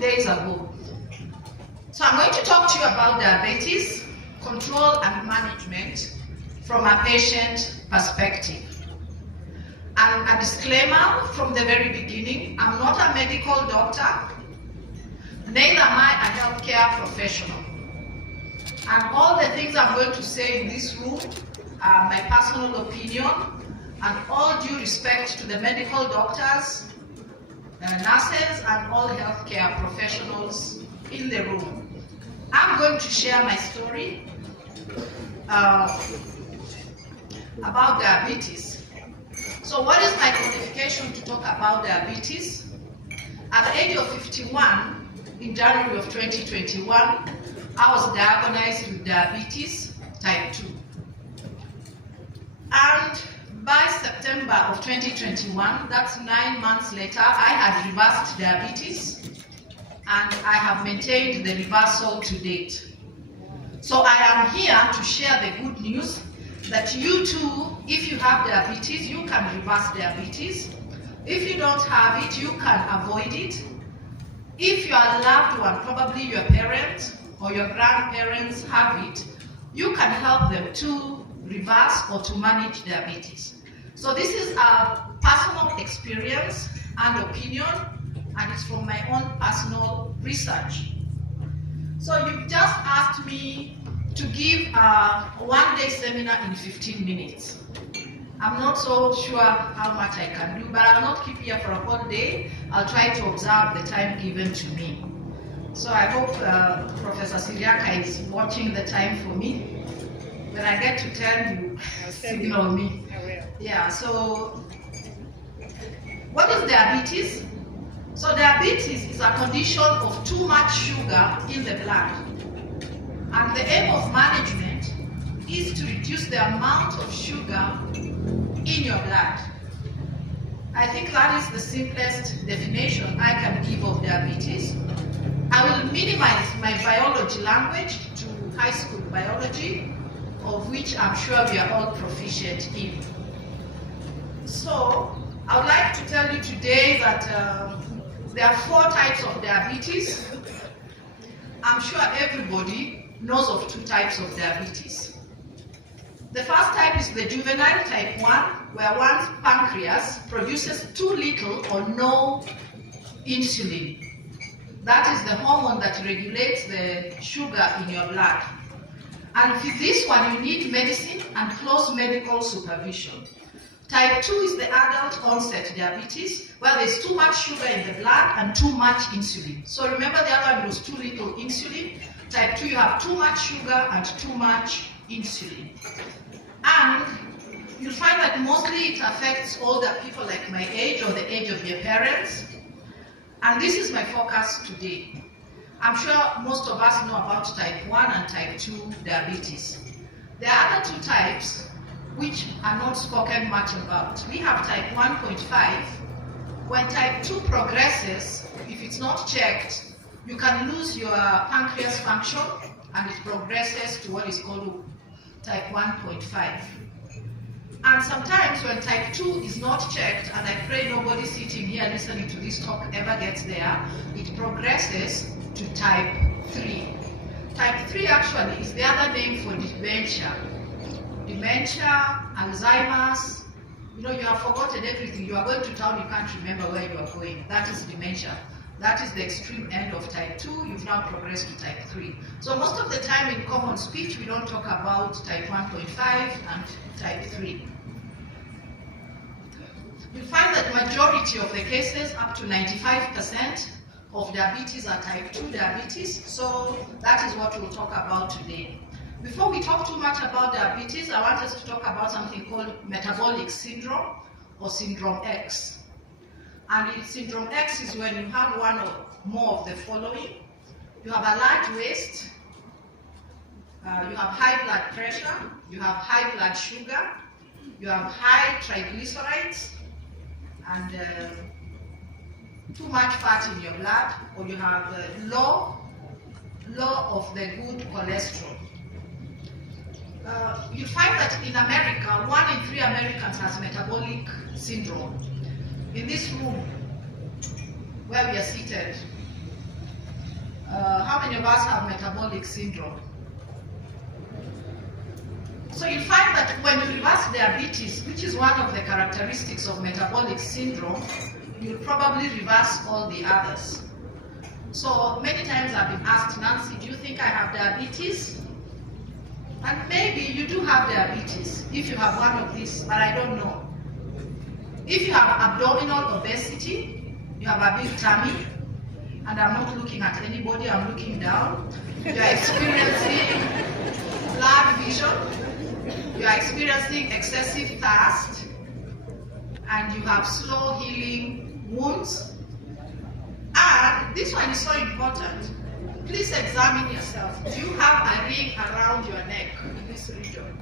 days ago. So I'm going to talk to you about diabetes, control and management from a patient perspective. And a disclaimer from the very beginning, I'm not a medical doctor, neither am I a healthcare professional. And all the things I'm going to say in this room are my personal opinion, and all due respect to the medical doctors, nurses, and all healthcare professionals in the room. I'm going to share my story about diabetes. So what is my qualification to talk about diabetes? At the age of 51, in January of 2021, I was diagnosed with diabetes type 2. And by September of 2021, that's 9 months later, I had reversed diabetes, and I have maintained the reversal to date. So I am here to share the good news that you too, if you have diabetes, you can reverse diabetes. If you don't have it, you can avoid it. If your loved one, probably your parents or your grandparents have it, you can help them to reverse or to manage diabetes. So this is a personal experience and opinion, and it's from my own personal research. So you've just asked me to give a one-day seminar in 15 minutes. I'm not so sure how much I can do, but I'll not keep here for a whole day. I'll try to observe the time given to me. So I hope Professor Siriaka is watching the time for me. When I get to tell you, signal me. I will. Yeah, so what is diabetes? So diabetes is a condition of too much sugar in the blood. And the aim of management is to reduce the amount of sugar in your blood. I think that is the simplest definition I can give of diabetes. I will minimize my biology language to high school biology, of which I'm sure we are all proficient in. So I would like to tell you today that there are 4 types of diabetes. I'm sure everybody knows of 2 types of diabetes. The first type is the juvenile type 1, where one's pancreas produces too little or no insulin. That is the hormone that regulates the sugar in your blood. And for this one, you need medicine and close medical supervision. Type 2 is the adult onset diabetes, where there's too much sugar in the blood and too much insulin. So remember, the other one was too little insulin. Type 2, you have too much sugar and too much insulin. And you'll find that mostly it affects older people like my age or the age of your parents. And this is my focus today. I'm sure most of us know about type 1 and type 2 diabetes. There are other 2 types which are not spoken much about. We have type 1.5. When type 2 progresses, if it's not checked, you can lose your pancreas function, and it progresses to what is called type 1.5. And sometimes when type 2 is not checked, and I pray nobody sitting here listening to this talk ever gets there, it progresses to type 3. Type 3 actually is the other name for dementia. Dementia, Alzheimer's, you know, you have forgotten everything. You are going to town, you can't remember where you are going. That is dementia. That is the extreme end of type 2. You've now progressed to type 3. So most of the time in common speech, we don't talk about type 1.5 and type 3. You'll find that majority of the cases, up to 95% of diabetes are type 2 diabetes. So that is what we'll talk about today. Before we talk too much about diabetes, I want us to talk about something called metabolic syndrome or syndrome X. And syndrome X is when you have one or more of the following. You have a large waist, you have high blood pressure, you have high blood sugar, you have high triglycerides, and too much fat in your blood, or you have low of the good cholesterol. You find that in America, 1 in 3 Americans has metabolic syndrome. In this room where we are seated, many of us have metabolic syndrome? So you find that when you reverse diabetes, which is one of the characteristics of metabolic syndrome, you'll probably reverse all the others. So many times I've been asked, Nancy, do you think I have diabetes? And maybe you do have diabetes if you have one of these, but I don't know. If you have abdominal obesity, you have a big tummy, and I'm not looking at anybody, I'm looking down, you are experiencing blurred vision, you are experiencing excessive thirst, and you have slow healing wounds. And this one is so important. Please examine yourself. Do you have a ring around your neck in this region?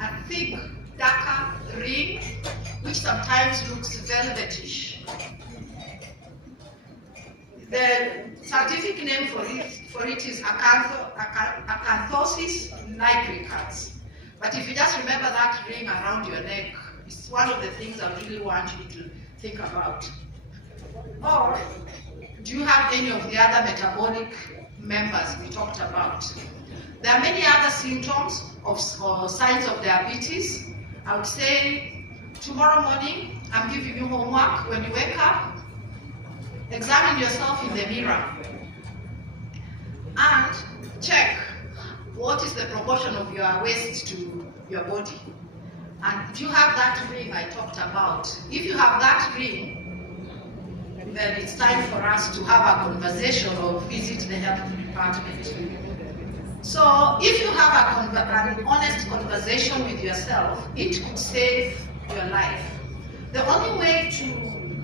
A thick, darker ring, which sometimes looks velvetish. The scientific name for it is acanthosis nigricans. But if you just remember that ring around your neck, it's one of the things I really want you to think about. Or, do you have any of the other metabolic members we talked about? There are many other symptoms or signs of diabetes. I would say tomorrow morning, I'm giving you homework. When you wake up, examine yourself in the mirror and check what is the proportion of your waist to your body. And do you have that ring I talked about? If you have that ring, then it's time for us to have a conversation or visit the health department. So if you have an honest conversation with yourself, it could save your life. The only way to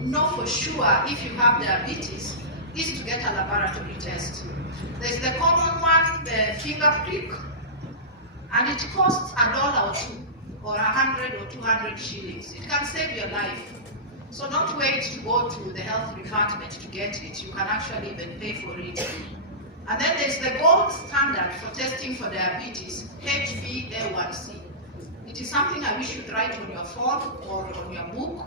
know for sure if you have diabetes is to get a laboratory test. There's the common one, the finger prick, and it costs $1 or $2 or 100 or 200 shillings. It can save your life. So don't wait to go to the health department to get it. You can actually even pay for it. And then there's the gold standard for testing for diabetes, HbA1c. It is something I wish you'd write on your phone or on your book.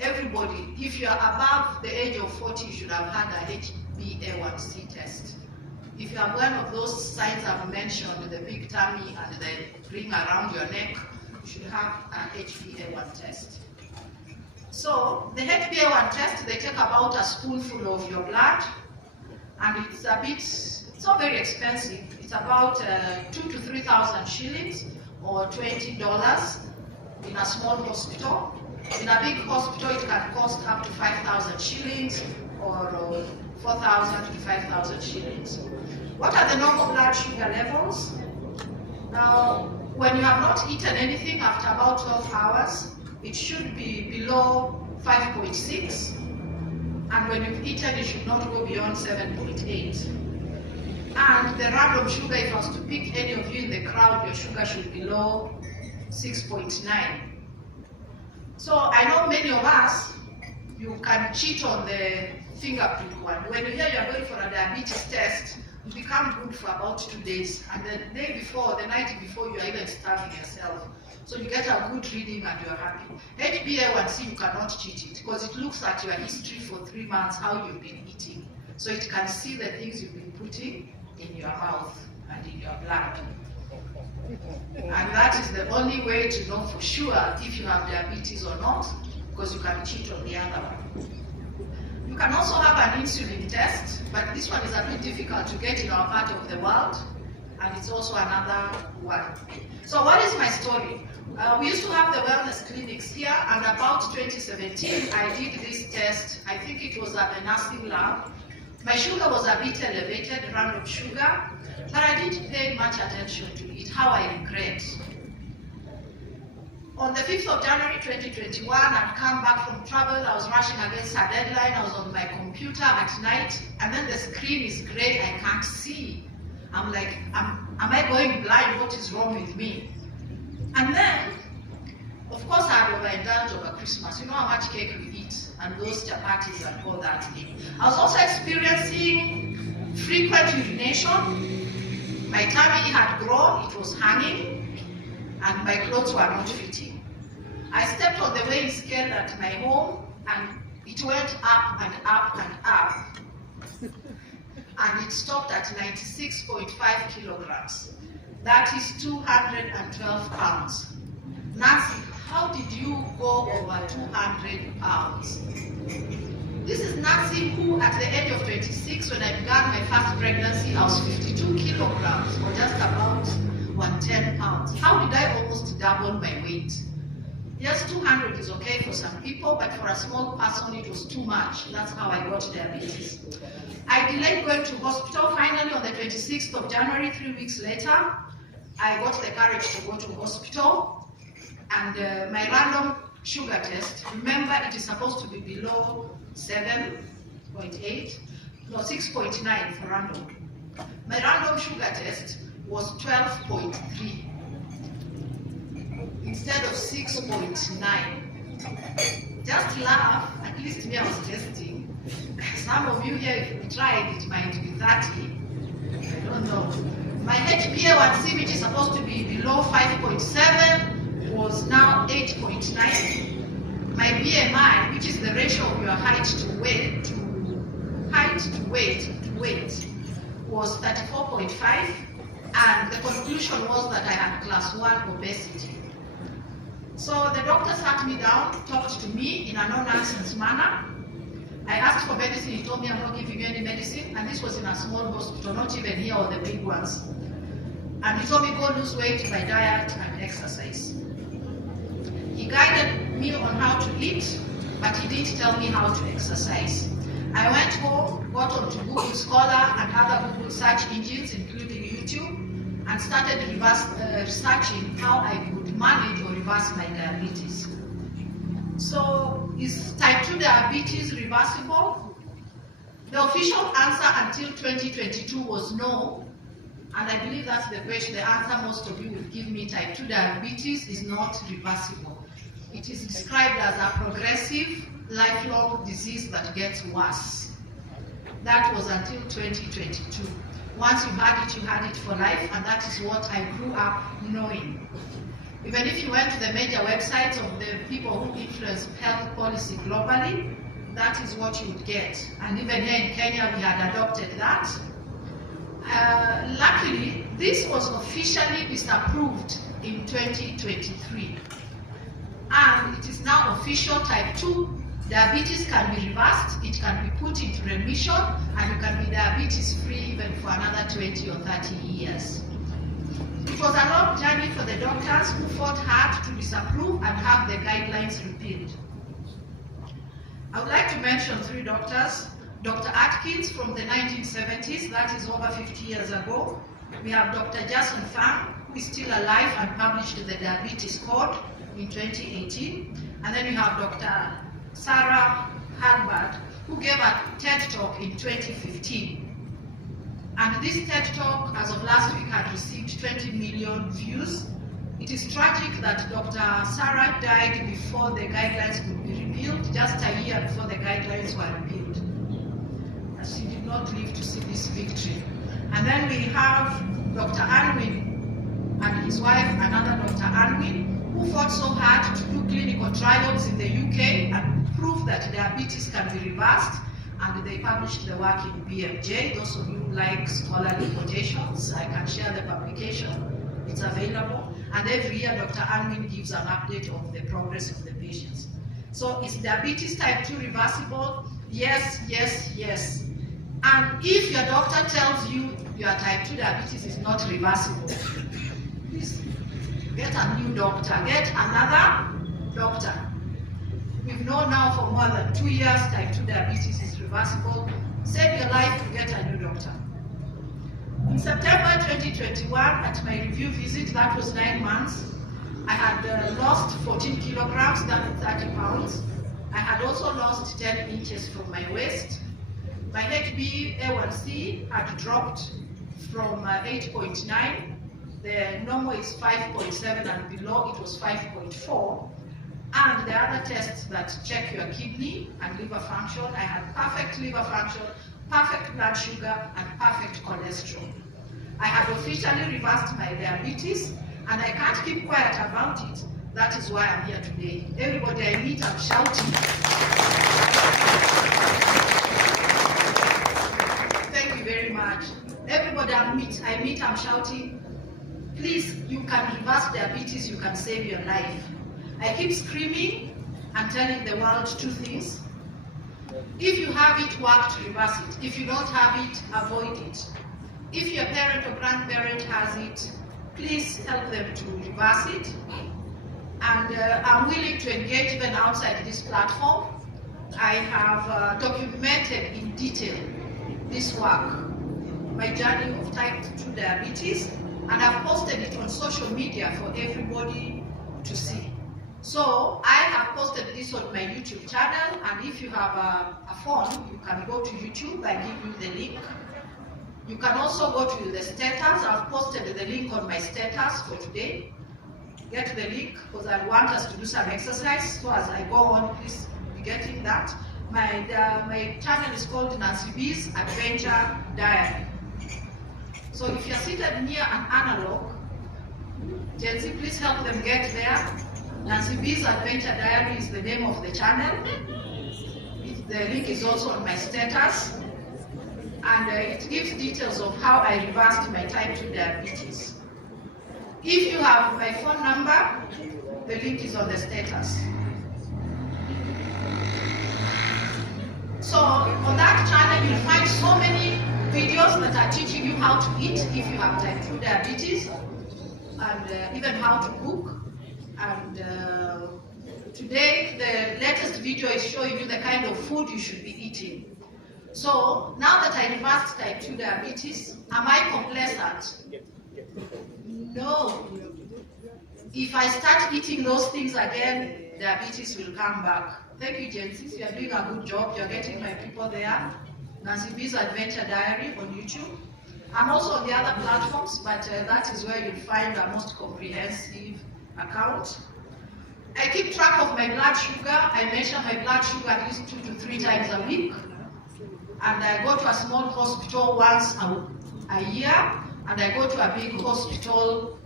Everybody, if you're above the age of 40, you should have had a HbA1c test. If you have one of those signs I've mentioned, the big tummy and the ring around your neck, you should have a HbA1 test. So the HbA1 test, they take about a spoonful of your blood, and it's not very expensive. It's about 2,000 to 3,000 shillings or $20 in a small hospital. In a big hospital, it can cost up to 5,000 shillings or 4,000 to 5,000 shillings. What are the normal blood sugar levels? Now, when you have not eaten anything after about 12 hours, it should be below 5.6. And when you've eaten, it should not go beyond 7.8. And the random sugar, if I was to pick any of you in the crowd, your sugar should be below 6.9. So I know many of us, you can cheat on the finger prick one. When you hear you're going for a diabetes test, you become good for about 2 days. And the day before, the night before, you're even starving yourself. So you get a good reading and you're happy. HbA1c, you cannot cheat it because it looks at your history for 3 months, how you've been eating. So it can see the things you've been putting in your mouth and in your blood. And that is the only way to know for sure if you have diabetes or not, because you can cheat on the other one. You can also have an insulin test, but this one is a bit difficult to get in our part of the world, and it's also another one. So what is my story? We used to have the wellness clinics here, and about 2017, I did this test. I think it was at the nursing lab. My sugar was a bit elevated, random sugar, but I didn't pay much attention to it, how I regret. On the 5th of January 2021, I'd come back from travel, I was rushing against a deadline, I was on my computer at night, and then the screen is gray, I can't see. I'm like, am I going blind? What is wrong with me? And then, of course, I overindulged over Christmas. You know how much cake we eat, and those chapatis and all that thing. I was also experiencing frequent urination. My tummy had grown, it was hanging, and my clothes were not fitting. I stepped on the weighing scale at my home, and it went up and up and up. And and it stopped at 96.5 kilograms. That is 212 pounds. Nancy, how did you go over 200 pounds? This is Nancy, who at the age of 26, when I began my first pregnancy, I was 52 kilograms, or just about 110 pounds. How did I almost double my weight? Yes, 200 is okay for some people, but for a small person, it was too much. That's how I got diabetes. I delayed going to hospital. Finally, on the 26th of January, 3 weeks later, I got the courage to go to hospital, and my random sugar test, remember it is supposed to be below 7.8, no, 6.9 for random. My random sugar test was 12.3 instead of 6.9. Just laugh, at least me I was testing. Some of you here, if you tried, it might be 30. I don't know. My HbA1c, which is supposed to be below 5.7, was now 8.9. My BMI, which is the ratio of your height to weight, was 34.5, and the conclusion was that I had class 1 obesity. So the doctor sat me down, talked to me in a no-nonsense manner. I asked for medicine. He told me, I'm not giving you any medicine, and this was in a small hospital, not even here or the big ones. And he told me, go lose weight by diet and exercise. He guided me on how to eat, but he didn't tell me how to exercise. I went home, got onto Google Scholar and other Google search engines, including YouTube, and started researching how I could manage or reverse my diabetes. So, is type 2 diabetes reversible? The official answer until 2022 was no, and I believe that's the question, the answer most of you will give me. Type 2 diabetes is not reversible. It is described as a progressive, lifelong disease that gets worse. That was until 2022. Once you had it for life, and that is what I grew up knowing. Even if you went to the major websites of the people who influence health policy globally, that is what you would get. And even here in Kenya, we had adopted that. Luckily, this was officially disapproved in 2023. And it is now official. Type 2 diabetes can be reversed, it can be put into remission, and you can be diabetes free even for another 20 or 30 years. It was a long journey for the doctors who fought hard to disapprove and have the guidelines repealed. I would like to mention 3 doctors. Dr. Atkins from the 1970s, that is over 50 years ago. We have Dr. Jason Fang, who is still alive and published the Diabetes Code in 2018. And then we have Dr. Sarah Harbert, who gave a TED Talk in 2015. And this TED Talk, as of last week, had received 20 million views. It is tragic that Dr. Sarah died before the guidelines could be repealed, just a year before the guidelines were repealed. And she did not live to see this victory. And then we have Dr. Unwin and his wife, another Dr. Unwin, who fought so hard to do clinical trials in the UK and prove that diabetes can be reversed, and they published the work in BMJ. Those of you who like scholarly quotations, I can share the publication. It's available. And every year, Dr. Unwin gives an update of the progress of the patients. So is diabetes type 2 reversible? Yes, yes, yes. And if your doctor tells you your type 2 diabetes is not reversible, please get a new doctor, get another doctor. We've known now for more than 2 years type 2 diabetes is reversible. Save your life to get a new doctor. In September 2021, at my review visit, that was 9 months, I had lost 14 kilograms, that's 30 pounds. I had also lost 10 inches from my waist. My HbA1c had dropped from 8.9. The normal is 5.7 and below it was 5.4. And the other tests that check your kidney and liver function, I had perfect liver function, perfect blood sugar, and perfect cholesterol. I had officially reversed my diabetes, and I can't keep quiet about it. That is why I'm here today. Everybody I meet, I'm shouting. Thank you very much. much. Everybody I meet, I'm shouting, please, you can reverse diabetes, you can save your life. I keep screaming and telling the world two things. If you have it, work to reverse it. If you don't have it, avoid it. If your parent or grandparent has it, please help them to reverse it. And I'm willing to engage even outside this platform. I have documented in detail this work, my journey of type 2 diabetes, and I've posted it on social media for everybody to see. So I have posted this on my YouTube channel, and if you have a phone, you can go to YouTube. I give you the link. You can also go to the status. I've posted the link on my status for today. Get the link because I want us to do some exercise. So as I go on, please be getting that. My channel is called Nancy B's Adventure Diary. So if you're seated near an analog, Gen Z, please help them get there. Nancy B's Adventure Diary is the name of the channel. The link is also on my status. And it gives details of how I reversed my type 2 diabetes. If you have my phone number, the link is on the status. So on that channel, you'll find so many videos that are teaching you how to eat if you have type 2 diabetes, and even how to cook. And today, the latest video is showing you the kind of food you should be eating. So now that I reversed type 2 diabetes, am I complacent? No. If I start eating those things again, diabetes will come back. Thank you, Gen Z. You are doing a good job. You're getting my people there. Nancy B's Adventure Diary on YouTube. I'm also on the other platforms, but that is where you'll find the most comprehensive account. I keep track of my blood sugar. I measure my blood sugar at least 2 to 3 times a week. And I go to a small hospital once a year, and I go to a big hospital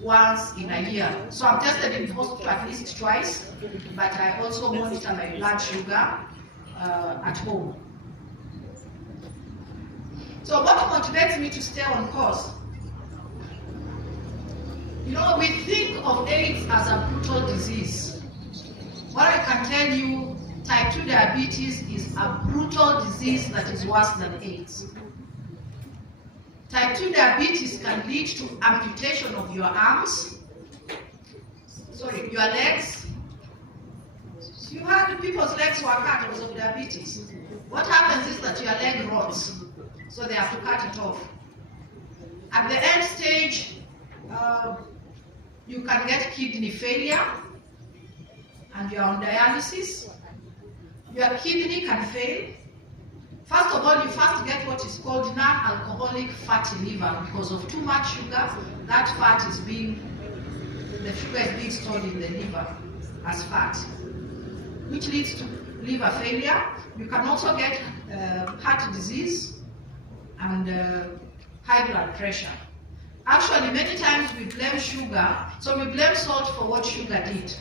once in a year. So I'm tested in hospital at least twice, but I also monitor my blood sugar at home. So what motivates me to stay on course? You know, we think of AIDS as a brutal disease. What I can tell you, type 2 diabetes is a brutal disease that is worse than AIDS. Type 2 diabetes can lead to amputation of your arms, your legs. You had people's legs were cut because of diabetes. What happens is that your leg rots, so they have to cut it off. At the end stage, you can get kidney failure, and you're on dialysis. Your kidney can fail. First of all, you first get what is called non-alcoholic fatty liver. Because of too much sugar, that fat is the sugar is being stored in the liver as fat, which leads to liver failure. You can also get heart disease and high blood pressure. Actually, many times we blame sugar, so we blame salt for what sugar did.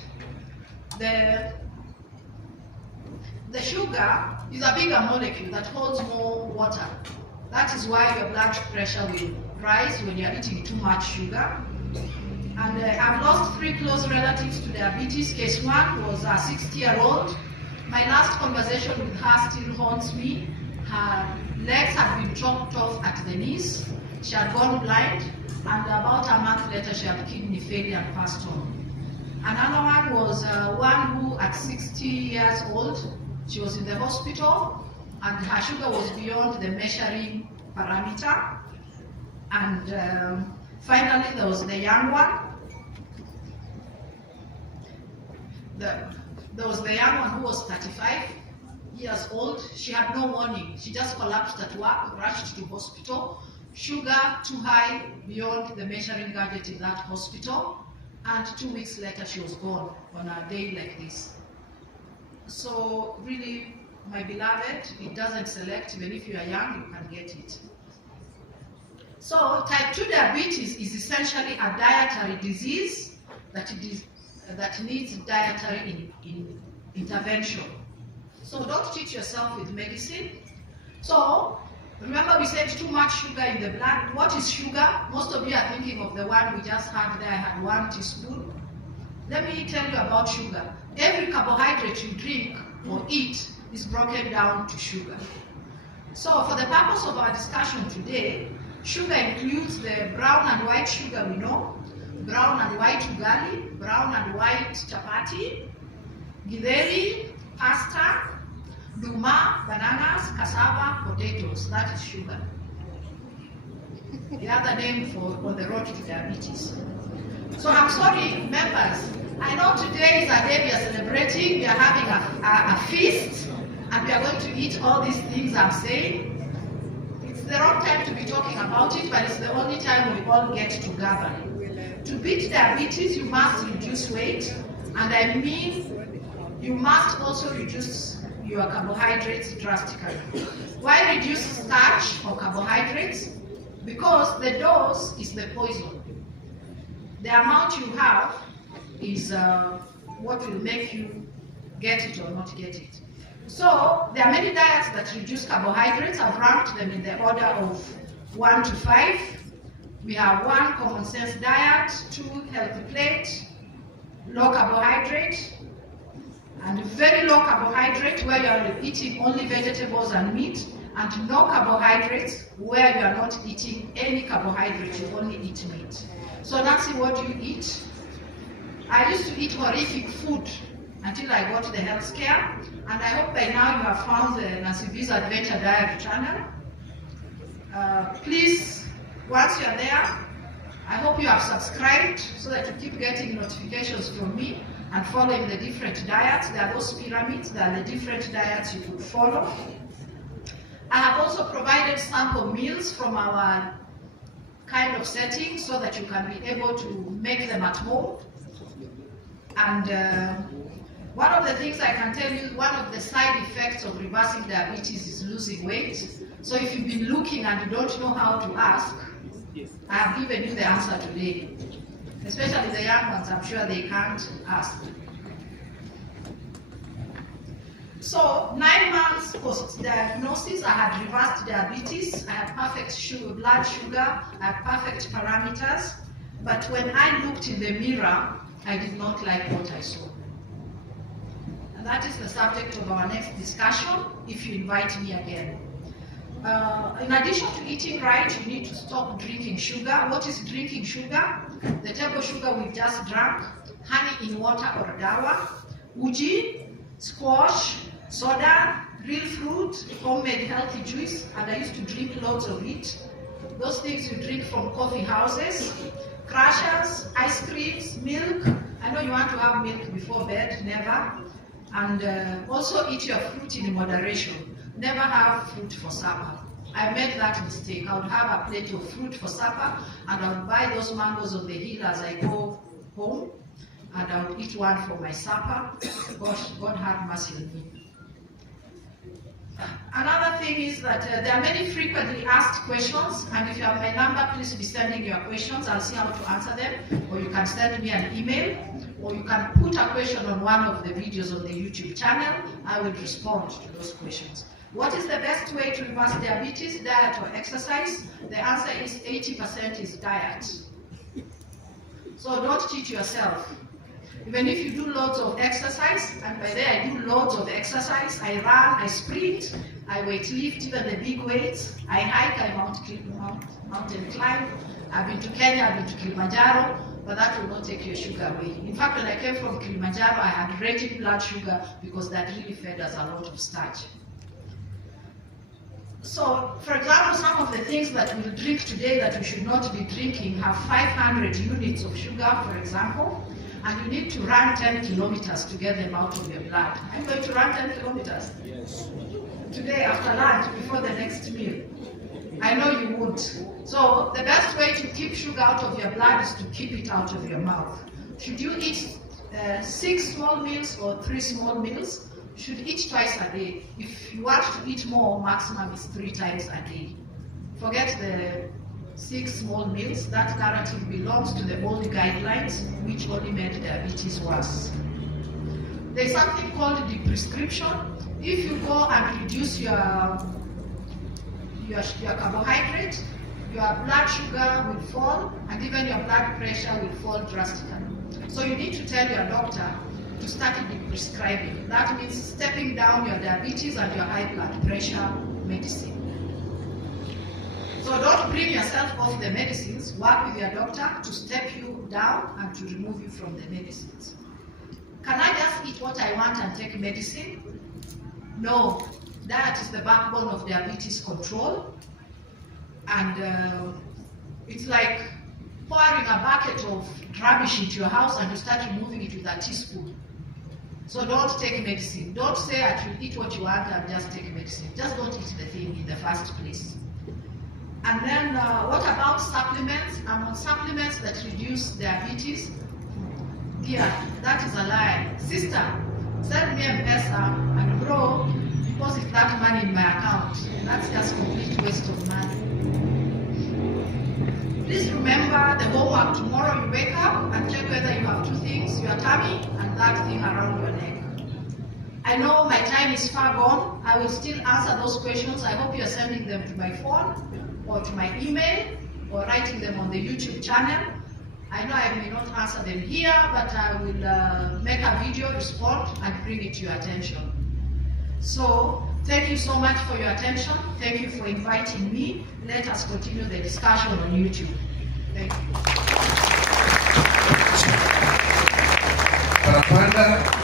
The sugar is a bigger molecule that holds more water. That is why your blood pressure will rise when you're eating too much sugar. And I've lost 3 close relatives to diabetes. Case 1 was a 60-year-old. My last conversation with her still haunts me. Her legs had been chopped off at the knees. She had gone blind, and about a month later she had kidney failure and passed on. Another one was one who at 60 years old, she was in the hospital, and her sugar was beyond the measuring parameter. And finally, there was the young one. There was the young one who was 35 years old. She had no warning. She just collapsed at work, rushed to hospital. Sugar too high, beyond the measuring gadget in that hospital. And 2 weeks later, she was gone on a day like this. So really, my beloved, it doesn't select. Even if you are young, you can get it. So type 2 diabetes is essentially a dietary disease that needs dietary intervention. So don't treat yourself with medicine. So Remember we said too much sugar in the blood. What is sugar? Most of you are thinking of the one we just had there. I had 1 teaspoon. Let me tell you about sugar. Every carbohydrate you drink or eat is broken down to sugar. So for the purpose of our discussion today, sugar includes the brown and white sugar we know, brown and white ugali, brown and white chapati, githeri, pasta, duma, bananas, cassava, potatoes. That is sugar. The other name for on the road to diabetes. So I'm sorry, members. I know today is a day we are celebrating. We are having a feast, and we are going to eat all these things I'm saying. It's the wrong time to be talking about it, but it's the only time we all get together. To beat diabetes, you must reduce weight, and I mean you must also reduce your carbohydrates drastically. Why reduce starch or carbohydrates? Because the dose is the poison. The amount you have is what will make you get it or not get it. So there are many diets that reduce carbohydrates. I've ranked them in the order of 1 to 5. We have 1 common sense diet, 2 healthy plate, low carbohydrate, and very low carbohydrate where you are eating only vegetables and meat, and no carbohydrates where you are not eating any carbohydrate, you only eat meat. So Nancy, what do you eat? I used to eat horrific food until I got the health care, and I hope by now you have found the Nancy V's Adventure Diary channel. Please, once you are there, I hope you have subscribed so that you keep getting notifications from me and following the different diets. There are those pyramids, there are the different diets you could follow. I have also provided sample meals from our kind of setting so that you can be able to make them at home. And one of the things I can tell you, one of the side effects of reversing diabetes is losing weight. So if you've been looking and you don't know how to ask, I have given you the answer today. Especially the young ones, I'm sure they can't ask. So 9 months post-diagnosis, I had reversed diabetes. I had perfect blood sugar, I had perfect parameters. But when I looked in the mirror, I did not like what I saw. And that is the subject of our next discussion, if you invite me again. In addition to eating right, you need to stop drinking sugar. What is drinking sugar? The table sugar we just drank, honey in water or dawa, uji, squash, soda, real fruit, homemade healthy juice, and I used to drink loads of it. Those things you drink from coffee houses, crushers, ice creams, milk. I know you want to have milk before bed, never. And also eat your fruit in moderation. Never have fruit for supper. I made that mistake. I would have a plate of fruit for supper, and I would buy those mangoes on the hill as I go home, and I would eat one for my supper. God have mercy on me. Another thing is that there are many frequently asked questions, and if you have my number, please be sending your questions. I'll see how to answer them, or you can send me an email, or you can put a question on one of the videos on the YouTube channel. I will respond to those questions. What is the best way to reverse diabetes, diet or exercise? The answer is 80% is diet. So don't cheat yourself. Even if you do loads of exercise, and by there I do loads of exercise, I run, I sprint, I weight lift, even the big weights, I hike, I mountain climb, I've been to Kenya, I've been to Kilimanjaro, but that will not take your sugar away. In fact, when I came from Kilimanjaro, I had raging blood sugar because that really fed us a lot of starch. So, for example, some of the things that we'll drink today that we should not be drinking have 500 units of sugar, for example, and you need to run 10 kilometers to get them out of your blood. I'm going to run 10 kilometers today after lunch before the next meal. I know you would. So the best way to keep sugar out of your blood is to keep it out of your mouth. Should you eat 6 small meals or 3 small meals? You should eat twice a day. If you want to eat more, maximum is 3 times a day. Forget the 6 small meals. That narrative belongs to the old guidelines, which only made diabetes worse. There's something called the prescription. If you go and reduce your your carbohydrate, your blood sugar will fall, and even your blood pressure will fall drastically. So you need to tell your doctor to start prescribing. That means stepping down your diabetes and your high blood pressure medicine. So don't bring yourself off the medicines. Work with your doctor to step you down and to remove you from the medicines. Can I just eat what I want and take medicine? No, that is the backbone of diabetes control. And it's like pouring a bucket of rubbish into your house and you start removing it with a teaspoon. So don't take medicine. Don't say that you eat what you want and just take medicine. Just don't eat the thing in the first place. And then what about supplements? I'm on supplements that reduce diabetes. Yeah, that is a lie. Sister, send me M-Pesa and bro, deposit that money in my account. That's just complete waste of money. Please remember the homework. Tomorrow you wake up and check whether you have two things, your tummy and that thing around your neck. I know my time is far gone. I will still answer those questions. I hope you're sending them to my phone or to my email or writing them on the YouTube channel. I know I may not answer them here, but I will make a video, respond, and bring it to your attention. So, thank you so much for your attention. Thank you for inviting me. Let us continue the discussion on YouTube. Thank you. Parapanda.